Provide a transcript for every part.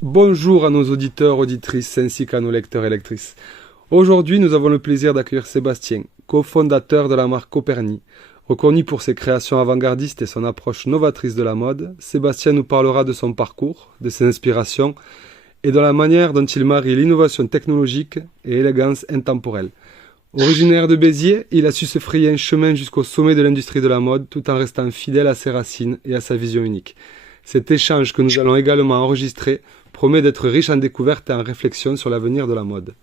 Bonjour à nos auditeurs, auditrices ainsi qu'à nos lecteurs et lectrices. Aujourd'hui, nous avons le plaisir d'accueillir Sébastien, cofondateur de la marque Coperni. Reconnu pour ses créations avant-gardistes et son approche novatrice de la mode, Sébastien nous parlera de son parcours, de ses inspirations et de la manière dont il marie l'innovation technologique et élégance intemporelle. Originaire de Béziers, il a su se frayer un chemin jusqu'au sommet de l'industrie de la mode tout en restant fidèle à ses racines et à sa vision unique. Cet échange que nous allons également enregistrer promet d'être riche en découvertes et en réflexions sur l'avenir de la mode.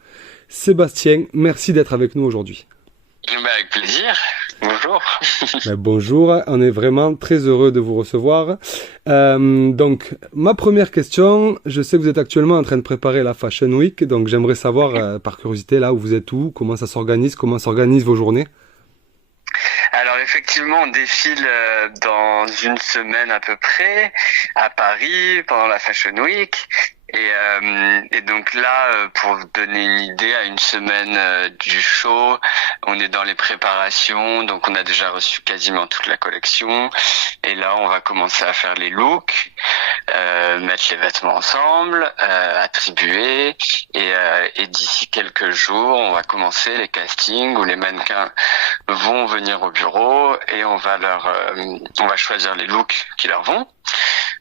Sébastien, merci d'être avec nous aujourd'hui. Avec plaisir. Bonjour. Bonjour, on est vraiment très heureux de vous recevoir. Donc, ma première question, je sais que vous êtes actuellement en train de préparer la Fashion Week, donc j'aimerais savoir, par curiosité, là où vous êtes où, comment ça s'organise, comment s'organisent vos journées. Alors effectivement, on défile dans une semaine à peu près à Paris pendant la Fashion Week. Et donc là, pour vous donner une idée, à une semaine du show, on est dans les préparations, donc on a déjà reçu quasiment toute la collection. Et là, on va commencer à faire les looks, mettre les vêtements ensemble, attribuer. Et d'ici quelques jours, on va commencer les castings où les mannequins vont venir au bureau et on va choisir les looks qui leur vont.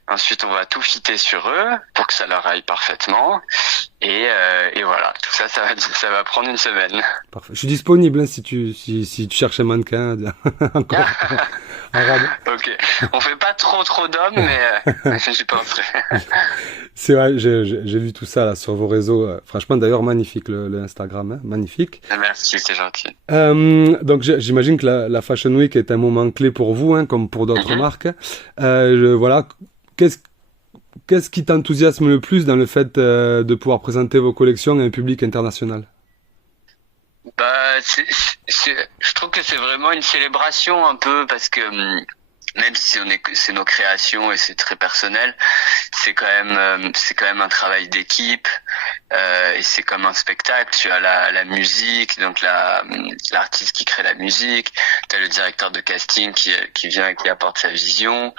Ensuite, on va tout fitter sur eux pour que ça leur aille parfaitement. Et voilà, tout ça, ça va prendre une semaine. Parfait. Je suis disponible hein, si tu cherches un mannequin. Encore. Ok. On fait pas trop d'hommes, mais j'y penserai. C'est vrai, j'ai vu tout ça là sur vos réseaux. Franchement, d'ailleurs, magnifique le Instagram, hein, magnifique. Merci, c'est gentil. Donc, j'imagine que la Fashion Week est un moment clé pour vous, hein, comme pour d'autres marques. Voilà. Qu'est-ce qui t'enthousiasme le plus dans le fait de pouvoir présenter vos collections à un public international? Je trouve que c'est vraiment une célébration un peu parce que même si c'est nos créations et c'est très personnel, c'est quand même un travail d'équipe et c'est comme un spectacle. Tu as la musique, donc l'artiste qui crée la musique, tu as le directeur de casting qui vient et qui apporte sa vision,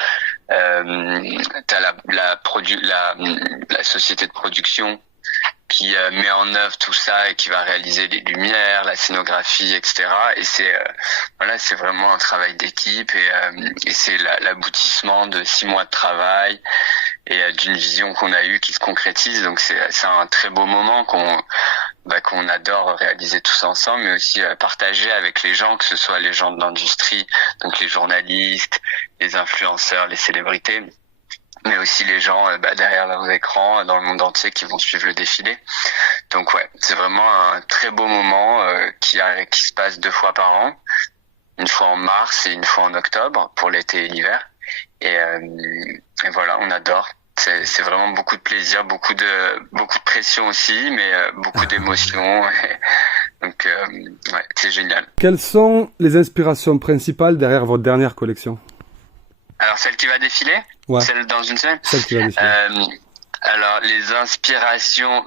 t'as la société de production qui met en œuvre tout ça et qui va réaliser les lumières, la scénographie, etc. Et c'est vraiment un travail d'équipe et c'est l'aboutissement de 6 mois de travail et d'une vision qu'on a eue qui se concrétise. Donc c'est un très beau moment qu'on adore réaliser tous ensemble, mais aussi partager avec les gens, que ce soit les gens de l'industrie, donc les journalistes, les influenceurs, les célébrités, mais aussi les gens derrière leurs écrans dans le monde entier qui vont suivre le défilé. Donc ouais, c'est vraiment un très beau moment qui se passe 2 fois par an, une fois en mars et une fois en octobre pour l'été et l'hiver. Et voilà, on adore. C'est vraiment beaucoup de plaisir, beaucoup de pression aussi, mais beaucoup d'émotions. Donc ouais, c'est génial. Quelles sont les inspirations principales derrière votre dernière collection? Alors celle qui va défiler, ouais. Celle dans une semaine. Celle qui va défiler. Alors les inspirations,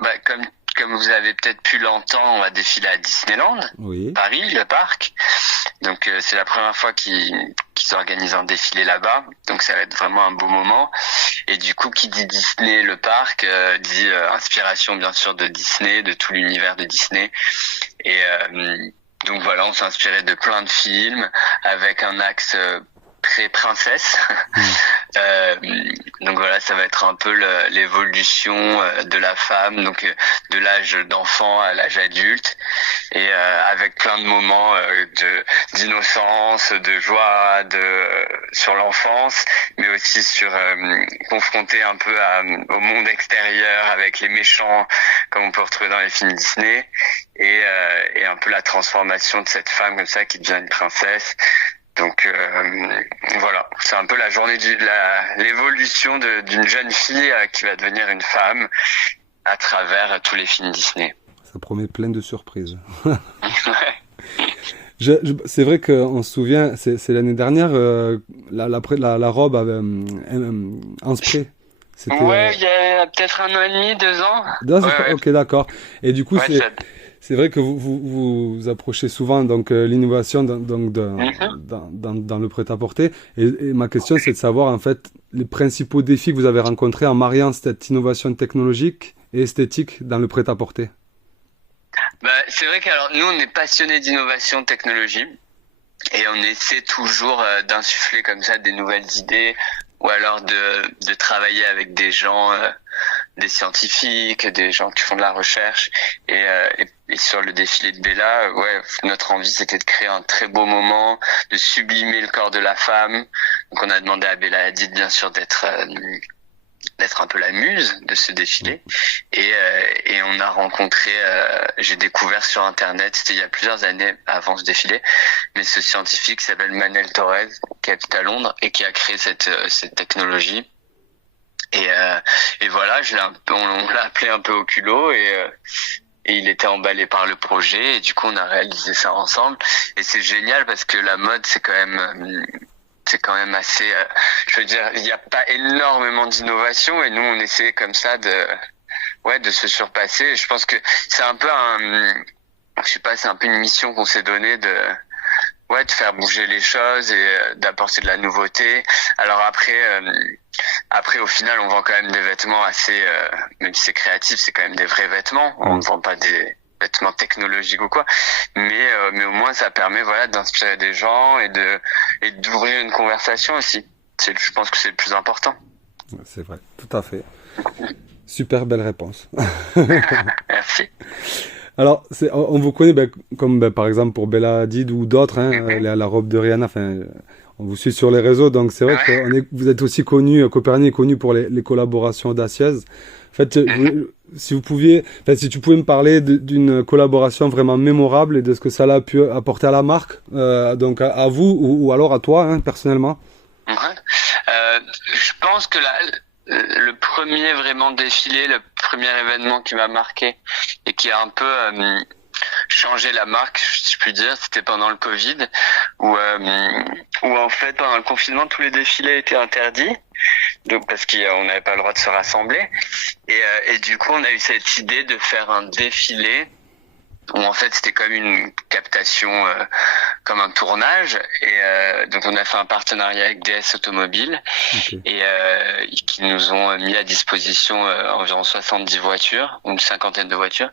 comme vous avez peut-être pu l'entendre, on va défiler à Disneyland, oui. Paris, le parc. Donc c'est la première fois qu'ils organisent un défilé là-bas, donc ça va être vraiment un beau moment. Et du coup, qui dit Disney, le parc, dit inspiration bien sûr de Disney, de tout l'univers de Disney. Et donc voilà, on s'est inspiré de plein de films avec un axe très princesse. Donc voilà, ça va être un peu l'évolution de la femme, donc de l'âge d'enfant à l'âge adulte, et avec plein de moments d'innocence, de joie, sur l'enfance, mais aussi confronté un peu au monde extérieur avec les méchants comme on peut retrouver dans les films Disney, et un peu la transformation de cette femme comme ça qui devient une princesse. Donc voilà, c'est un peu la journée l'évolution d'une jeune fille qui va devenir une femme à travers tous les films Disney. Ça promet plein de surprises. C'est vrai qu'on se souvient, c'est l'année dernière, la robe avait en spray. Ouais, il y a peut-être 1 an et demi, 2 ans. Ouais. Ok, d'accord. Et du coup, C'est vrai que vous approchez souvent donc l'innovation dans le prêt-à-porter. Et ma question, c'est de savoir en fait les principaux défis que vous avez rencontrés en mariant cette innovation technologique et esthétique dans le prêt-à-porter. Bah, c'est vrai qu'alors nous on est passionnés d'innovation technologie et on essaie toujours d'insuffler comme ça des nouvelles idées ou alors de travailler avec des gens, des scientifiques, des gens qui font de la recherche et sur le défilé de Bella, ouais, notre envie c'était de créer un très beau moment, de sublimer le corps de la femme. Donc on a demandé à Bella Hadid bien sûr d'être un peu la muse de ce défilé et on a rencontré j'ai découvert sur internet, c'était il y a plusieurs années avant ce défilé, mais ce scientifique qui s'appelle Manel Torres qui habite à Londres et qui a créé cette technologie et voilà, on l'a appelé un peu au culot et il était emballé par le projet et du coup on a réalisé ça ensemble et c'est génial parce que la mode c'est quand même assez, je veux dire, il n'y a pas énormément d'innovation et nous on essaie comme ça de se surpasser. Et je pense que c'est un peu c'est un peu une mission qu'on s'est donnée de faire bouger les choses et d'apporter de la nouveauté. Alors après au final on vend quand même des vêtements assez, même si c'est créatif, c'est quand même des vrais vêtements. On ne vend pas des vêtements technologiques ou quoi, mais au moins ça permet d'inspirer des gens et d'ouvrir une conversation aussi. Je pense que c'est le plus important. C'est vrai, tout à fait. Super belle réponse. Merci. Alors, on vous connaît comme par exemple pour Bella Hadid ou d'autres, la robe de Rihanna. Enfin, on vous suit sur les réseaux, donc c'est vrai que vous êtes aussi connu. Copernic est connu pour les collaborations audacieuses. En fait, si tu pouvais me parler d'une collaboration vraiment mémorable et de ce que ça a pu apporter à la marque, donc à vous ou alors à toi personnellement. Je pense que le premier vraiment défilé, le premier événement qui m'a marqué et qui a un peu changé la marque, si je puis dire, c'était pendant le Covid, où en fait pendant le confinement tous les défilés étaient interdits, donc parce qu'on n'avait pas le droit de se rassembler, et du coup on a eu cette idée de faire un défilé où en fait c'était comme une captation, comme un tournage, et donc on a fait un partenariat avec DS Automobile, et qui nous ont mis à disposition environ 70 voitures, une cinquantaine de voitures,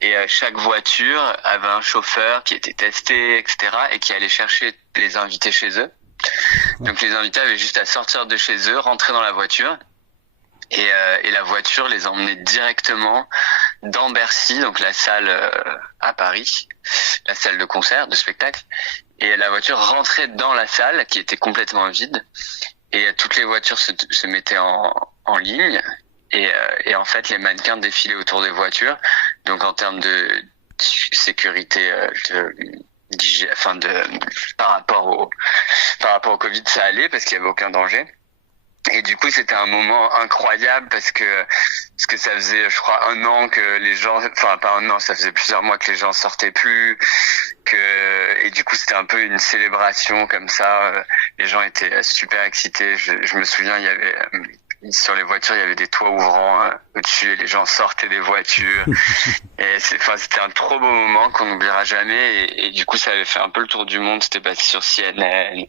et chaque voiture avait un chauffeur qui était testé, etc., et qui allait chercher les invités chez eux. Donc les invités avaient juste à sortir de chez eux, rentrer dans la voiture, et la voiture les emmenait directement dans Bercy, donc la salle à Paris, la salle de concert, de spectacle, et la voiture rentrait dans la salle qui était complètement vide, et toutes les voitures se mettaient en ligne, et en fait les mannequins défilaient autour des voitures, donc en termes de sécurité, par rapport au Covid, ça allait parce qu'il y avait aucun danger. Et du coup, c'était un moment incroyable parce que ça faisait, je crois, un an que les gens, enfin pas un an, ça faisait plusieurs mois que les gens sortaient plus, et du coup c'était un peu une célébration comme ça. Les gens étaient super excités. Je me souviens, il y avait sur les voitures, il y avait des toits ouvrants au-dessus et les gens sortaient des voitures. Et c'était un trop beau moment qu'on n'oubliera jamais. Et du coup, ça avait fait un peu le tour du monde. C'était passé sur CNN,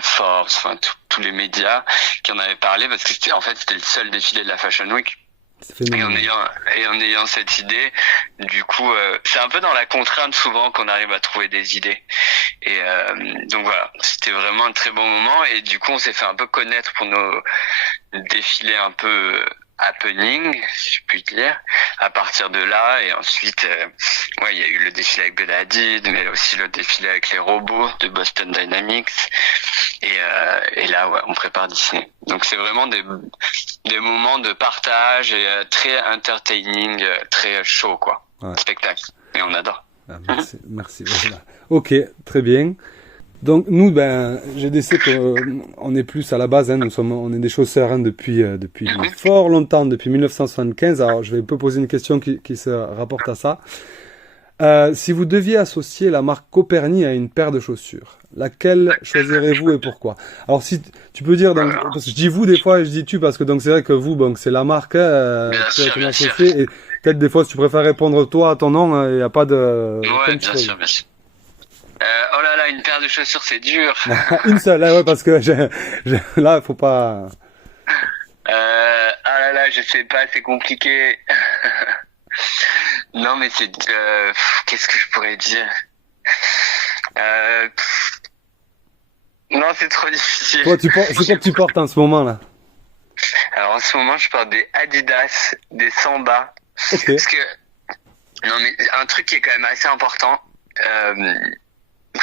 Forbes, tous les médias qui en avaient parlé parce que c'était le seul défilé de la Fashion Week. Et en ayant cette idée, du coup, c'est un peu dans la contrainte souvent qu'on arrive à trouver des idées. Et donc voilà, c'était vraiment un très bon moment. Et du coup, on s'est fait un peu connaître pour nos défilés un peu happening, si je puis dire, à partir de là. Et ensuite, il y a eu le défilé avec Bella Hadid, mais aussi le défilé avec les robots de Boston Dynamics. Et là, on prépare Disney. Donc c'est vraiment des moments de partage et très entertaining, très chaud, quoi. Ouais. Spectacle. Et on adore. Merci. Voilà. Ok, très bien. Donc nous, GDC, on est plus à la base, on est des chausseurs depuis fort longtemps, depuis 1975. Alors je vais un peu poser une question qui se rapporte à ça. Si vous deviez associer la marque Copernic à une paire de chaussures, laquelle choisirez-vous et pourquoi? Alors si tu peux dire, parce que je dis vous des fois et je dis tu parce que donc c'est vrai que vous, c'est la marque bien sûr. Et peut-être des fois, si tu préfères répondre toi à ton nom, il n'y a pas de... Ouais, comme tu bien veux. sûr, bien sûr. Oh là là, une paire de chaussures, c'est dur. Une seule, ouais, parce que là, faut pas... Ah là là, je sais pas, c'est compliqué. Non, mais qu'est-ce que je pourrais dire? Euh, non, c'est trop difficile. C'est quoi que tu portes en ce moment, là? Alors en ce moment, je porte des Adidas, des Samba. Ok. Parce que, non mais un truc qui est quand même assez important,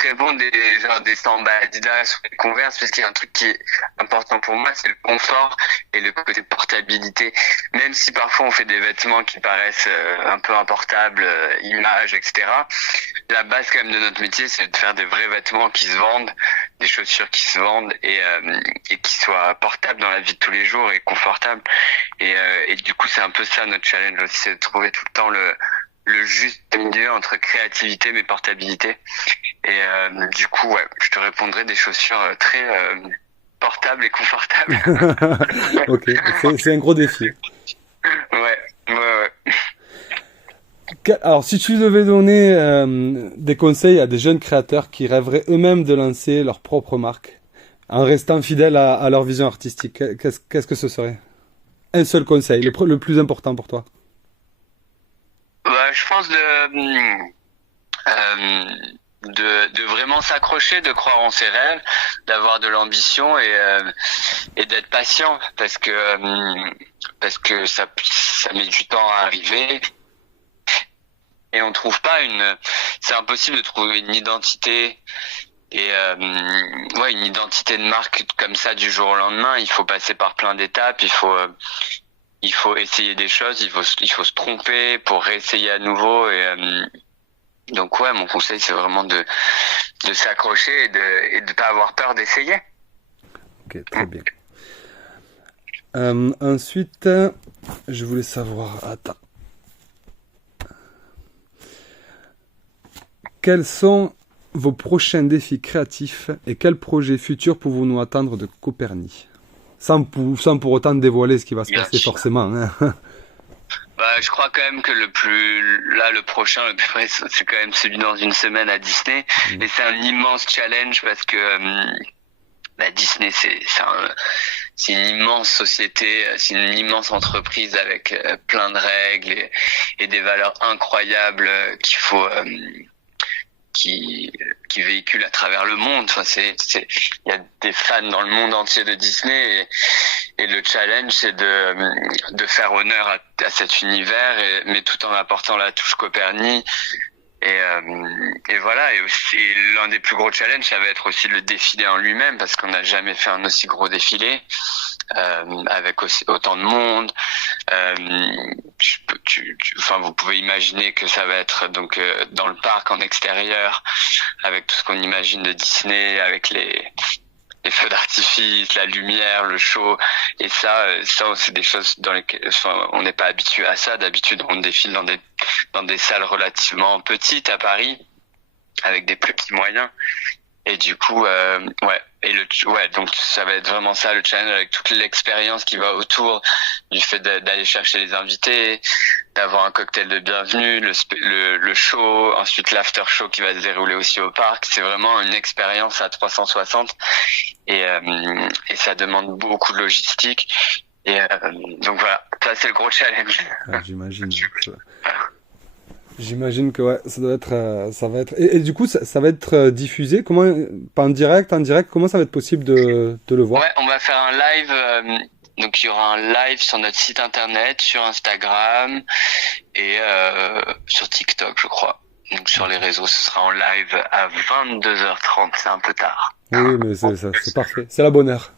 répondre des Samba Adidas ou des Converse, parce qu'il y a un truc qui est important pour moi, c'est le confort et le côté portabilité. Même si parfois on fait des vêtements qui paraissent un peu importables, images, etc. La base quand même de notre métier, c'est de faire des vrais vêtements qui se vendent, des chaussures qui se vendent et qui soient portables dans la vie de tous les jours et confortables. Et du coup, c'est un peu ça notre challenge aussi, c'est de trouver tout le temps le juste milieu entre créativité mais portabilité. Et du coup, ouais, je te répondrai des chaussures très portables et confortables. Ok, c'est un gros défi. Ouais. Alors, si tu devais donner des conseils à des jeunes créateurs qui rêveraient eux-mêmes de lancer leur propre marque, en restant fidèles à leur vision artistique, qu'est-ce que ce serait? Un seul conseil, le plus important pour toi. Bah, je pense de vraiment s'accrocher, de croire en ses rêves, d'avoir de l'ambition et d'être patient parce que ça met du temps à arriver et on trouve pas c'est impossible de trouver une identité et une identité de marque comme ça du jour au lendemain. Il faut passer par plein d'étapes, il faut essayer des choses, il faut se tromper pour réessayer à nouveau donc ouais, mon conseil c'est vraiment de s'accrocher et de pas avoir peur d'essayer. Ok, très bien. Ensuite, je voulais savoir, attends. Quels sont vos prochains défis créatifs et quels projets futurs pouvons-nous attendre de Copernic? Sans pour autant dévoiler ce qui va se passer forcément. Hein. Bah, je crois quand même que le prochain, le plus près, c'est quand même celui dans une semaine à Disney. Et c'est un immense challenge parce que Disney, c'est une immense société, c'est une immense entreprise avec plein de règles et des valeurs incroyables qui véhicule à travers le monde. Enfin, il y a des fans dans le monde entier de Disney et le challenge c'est de faire honneur à cet univers mais tout en apportant la touche Copernic et voilà. Et aussi l'un des plus gros challenges, ça va être aussi le défilé en lui-même parce qu'on n'a jamais fait un aussi gros défilé avec autant de monde. Vous pouvez imaginer que ça va être donc dans le parc en extérieur avec tout ce qu'on imagine de Disney, avec les feux d'artifice, la lumière, le show, et ça c'est des choses dans lesquelles on n'est pas habitué à ça. D'habitude on défile dans des salles relativement petites à Paris avec des plus petits moyens. Et du coup, donc ça va être vraiment ça le challenge avec toute l'expérience qui va autour du fait d'aller chercher les invités, d'avoir un cocktail de bienvenue, le show, ensuite l'after show qui va se dérouler aussi au parc. C'est vraiment une expérience à 360 et ça demande beaucoup de logistique. Et donc voilà, ça c'est le gros challenge. Ah, j'imagine. J'imagine que ouais, ça va être. Et du coup, ça va être diffusé. Comment, pas en direct, comment ça va être possible de le voir? Ouais, on va faire un live. Donc il y aura un live sur notre site internet, sur Instagram et sur TikTok, je crois. Donc sur les réseaux, ce sera en live à 22h30. C'est un peu tard. Oui, mais c'est parfait. C'est la bonne heure.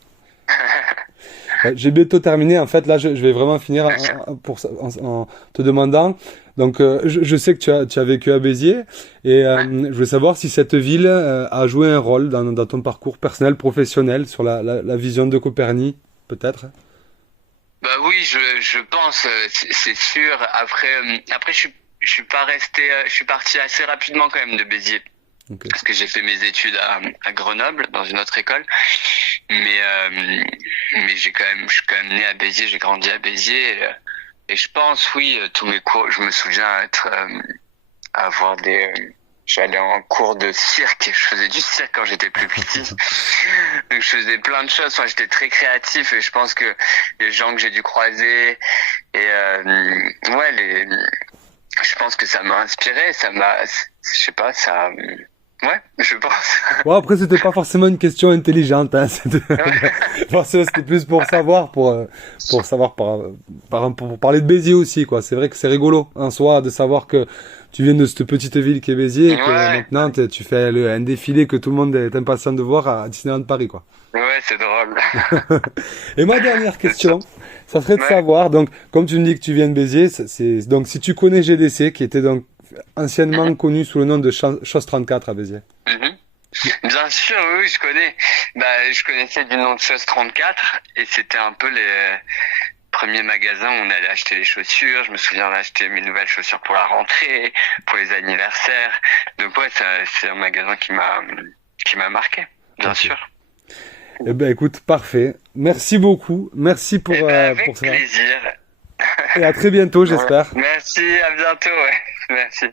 J'ai bientôt terminé. En fait, là, je vais vraiment finir en te demandant. Donc, je sais que tu as vécu à Béziers et je veux savoir si cette ville a joué un rôle dans ton parcours personnel, professionnel, sur la vision de Copernic, peut-être. Bah oui, je pense, c'est sûr. Après, je suis pas resté, je suis parti assez rapidement quand même de Béziers. Okay. Parce que j'ai fait mes études à Grenoble dans une autre école, mais je suis quand même né à Béziers, j'ai grandi à Béziers. Et je pense, oui, tous mes cours, je me souviens avoir j'allais en cours de cirque, je faisais du cirque quand j'étais plus petit. Donc je faisais plein de choses, enfin, j'étais très créatif et je pense que les gens que j'ai dû croiser et je pense que ça m'a inspiré, je sais pas, ouais, je pense. Bon, après, c'était pas forcément une question intelligente, hein. C'était plus pour savoir, pour savoir pour parler de Béziers aussi, quoi. C'est vrai que c'est rigolo, en soi, de savoir que tu viens de cette petite ville qui est Béziers et que Ouais, maintenant, tu fais un défilé que tout le monde est impatient de voir à Disneyland Paris, quoi. ouais, c'est drôle. Et ma dernière C'est ça. question, ça serait de Ouais. savoir, donc, comme tu me dis que tu viens de Béziers, donc, si tu connais GDC, qui était donc anciennement Mhm. connu sous le nom de Chose 34 à Béziers. Mhm. Bien sûr, oui, oui, je connais. Bah, je connaissais du nom de Chose 34 et c'était un peu les premiers magasins où on allait acheter les chaussures. Je me souviens d'acheter mes nouvelles chaussures pour la rentrée, pour les anniversaires. Donc ouais, c'est un magasin qui m'a marqué, bien Ok. sûr. Eh ben, écoute, parfait. Merci beaucoup. Merci Eh ben, pour avec ça. plaisir. Et à très bientôt, Ouais. j'espère. Merci, à bientôt, ouais. Merci.